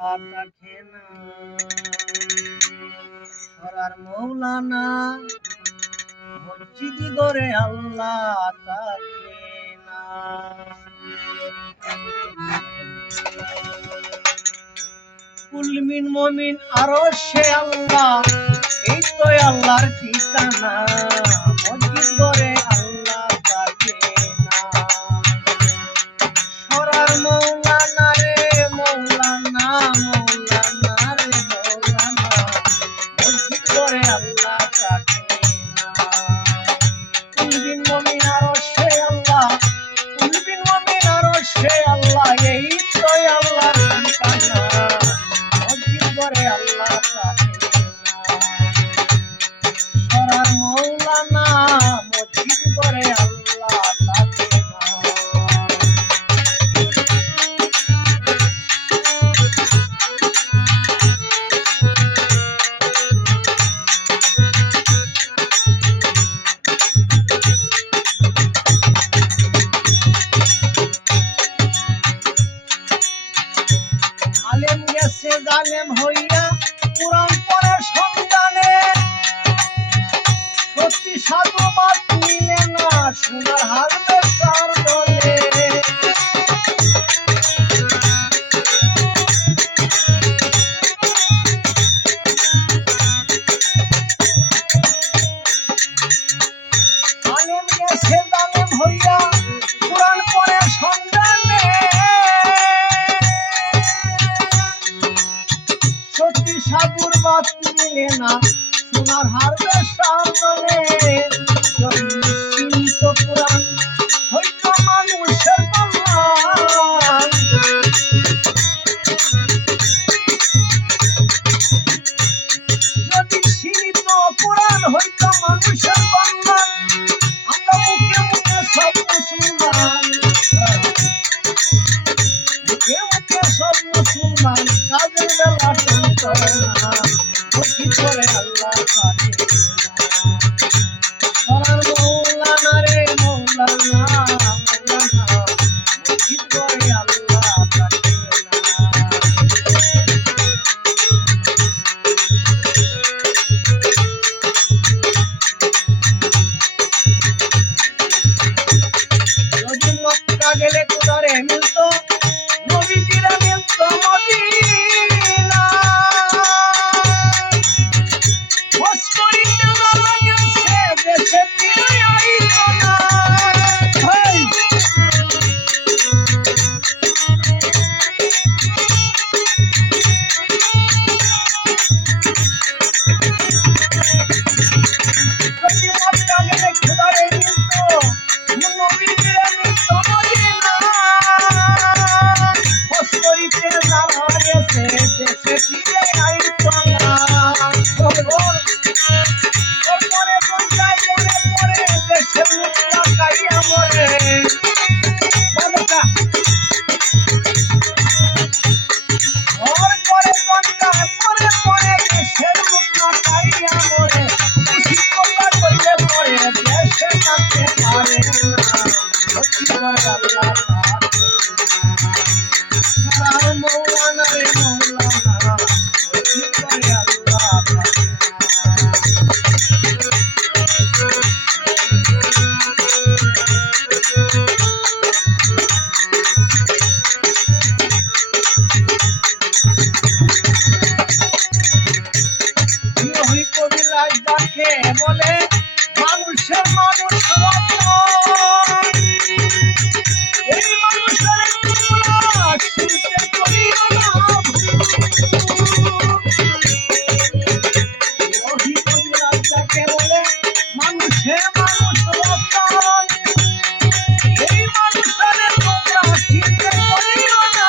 থাকে না সরার মৌলানা মসজিদ গড়ে আল্লাহ থাকে না কুলমিন মমিন আরো সে আল্লাহ এই তো আল্লাহর ঠিকানা মসজিদ গড়ে আল্লাহ থাকে না সরার মৌলানা রে মৌলানা মৌলানা রে মৌলানা মসজিদ গড়ে আল্লাহ থাকে না কুলমিন মমিন আরো সে আল্লাহ কুলমিন মমিন আরো সে আল্লাহ এই তো আল্লাহর ঠিকানা আল্লাহ থাকে সরার মৌলানা মসজিদ করে আল্লাহ থাকে আলেম গেছে জালেম হইয়া পুরাণ পড়ে সন্তানে সত্যি সাধু মাত মিলে না সোনার হারবে তার দলে আলেম গেছে জালেম হইয়া পুরাণ পড়ে সন্তানে সত্যি সাধুর বাত মিলে না সোনার হারবে সামনে সীমিত পুরাণ হইত মানুষের কল্যাণ যদি সীমিত পুরাণ হইত মানুষের কল্যাণ আমরা মুখে মুখে সব মুসলমান মুখে মুখে সব মুসলমান কাজের বেলা করে না মসজিদ করে আল্লাহ থাকে সরার মৌলানা রে মৌলানা মৌলানা মসজিদ করে আল্লাহ থাকে যদি মক্কা গেলে কোদারে মিলতো নবীজিরা মিলতো মদিনা মৌলানা রে মৌলানা মসজিদ করে আল্লাহ থাকে কবিরাজ দেখে বলে মানুষের মানুষ রত্ন এই মানুষের শিল্পে করিও না কবিরাজ দেখে বলে মানুষের মানুষ রত্ন এই মানুষের তোমরা শিল্পে করিও না